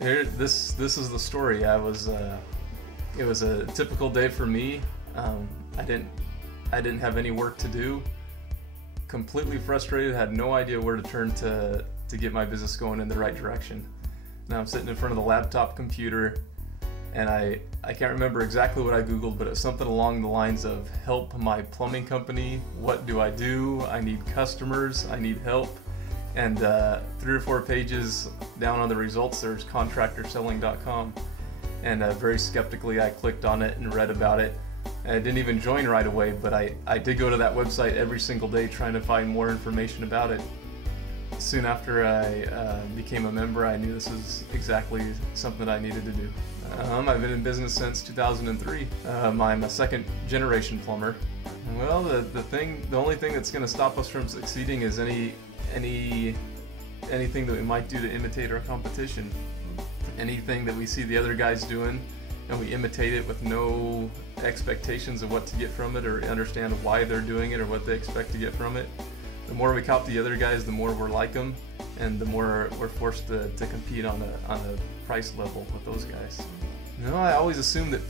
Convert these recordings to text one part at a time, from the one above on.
This is the story. It was a typical day for me. I didn't have any work to do. Completely frustrated, had no idea where to turn to get my business going in the right direction. Now I'm sitting in front of the laptop computer, and I can't remember exactly what I Googled, but it was something along the lines of help my plumbing company. What do? I need customers, I need help. And 3 or 4 pages down on the results, there's CONTRACTOR.avi. And very skeptically, I clicked on it and read about it. And I didn't even join right away, but I did go to that website every single day trying to find more information about it. Soon after I became a member, I knew this was exactly something I needed to do. I've been in business since 2003. I'm a second generation plumber. Well, the only thing that's going to stop us from succeeding is anything that we might do to imitate our competition. Anything that we see the other guys doing and we imitate it with no expectations of what to get from it or understand why they're doing it or what they expect to get from it. The more we copy the other guys, the more we're like them, and the more we're forced to compete on a price level with those guys. I always assumed that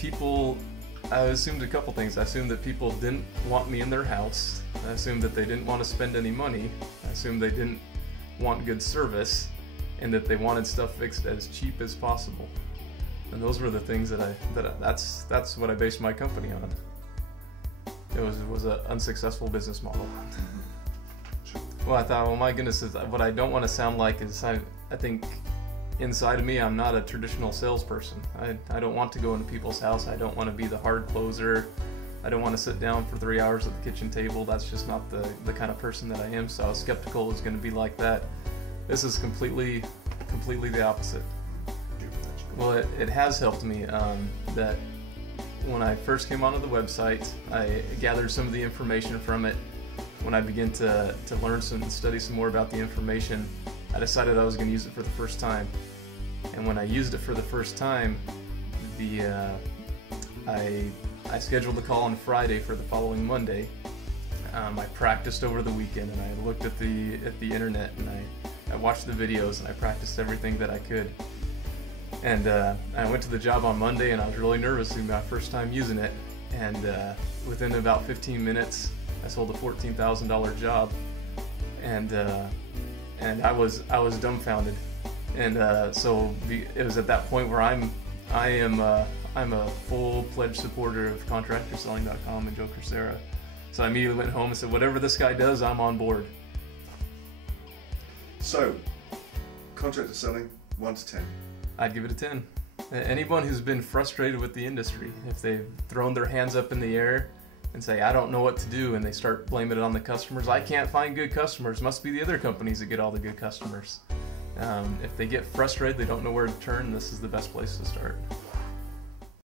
I assumed a couple things. I assumed that people didn't want me in their house. I assumed that they didn't want to spend any money. I assumed they didn't want good service, and that they wanted stuff fixed as cheap as possible. And those were the things that's what I based my company on. It was an unsuccessful business model. Well, I thought, well, my goodness, what I don't want to sound like is I think inside of me, I'm not a traditional salesperson. I don't want to go into people's house. I don't want to be the hard closer. I don't want to sit down for 3 hours at the kitchen table. That's just not the kind of person that I am. So I was skeptical it was going to be like that. This is completely the opposite. Well, it has helped me that when I first came onto the website, I gathered some of the information from it. When I began to learn and study some more about the information, I decided I was going to use it for the first time. And when I used it for the first time, I scheduled the call on Friday for the following Monday. I practiced over the weekend, and I looked at the internet, and I watched the videos, and I practiced everything that I could. And I went to the job on Monday, and I was really nervous. It was my first time using it. And within about 15 minutes, I sold a $14,000 job, and I was dumbfounded. And so it was at that point where I'm a full-fledged supporter of CONTRACTOR.avi and Joe Crucera. So I immediately went home and said, whatever this guy does, I'm on board. So, contractor selling, 1 to 10. I'd give it a 10. Anyone who's been frustrated with the industry, if they've thrown their hands up in the air and say, I don't know what to do, and they start blaming it on the customers. I can't find good customers. Must be the other companies that get all the good customers. If they get frustrated, they don't know where to turn, this is the best place to start.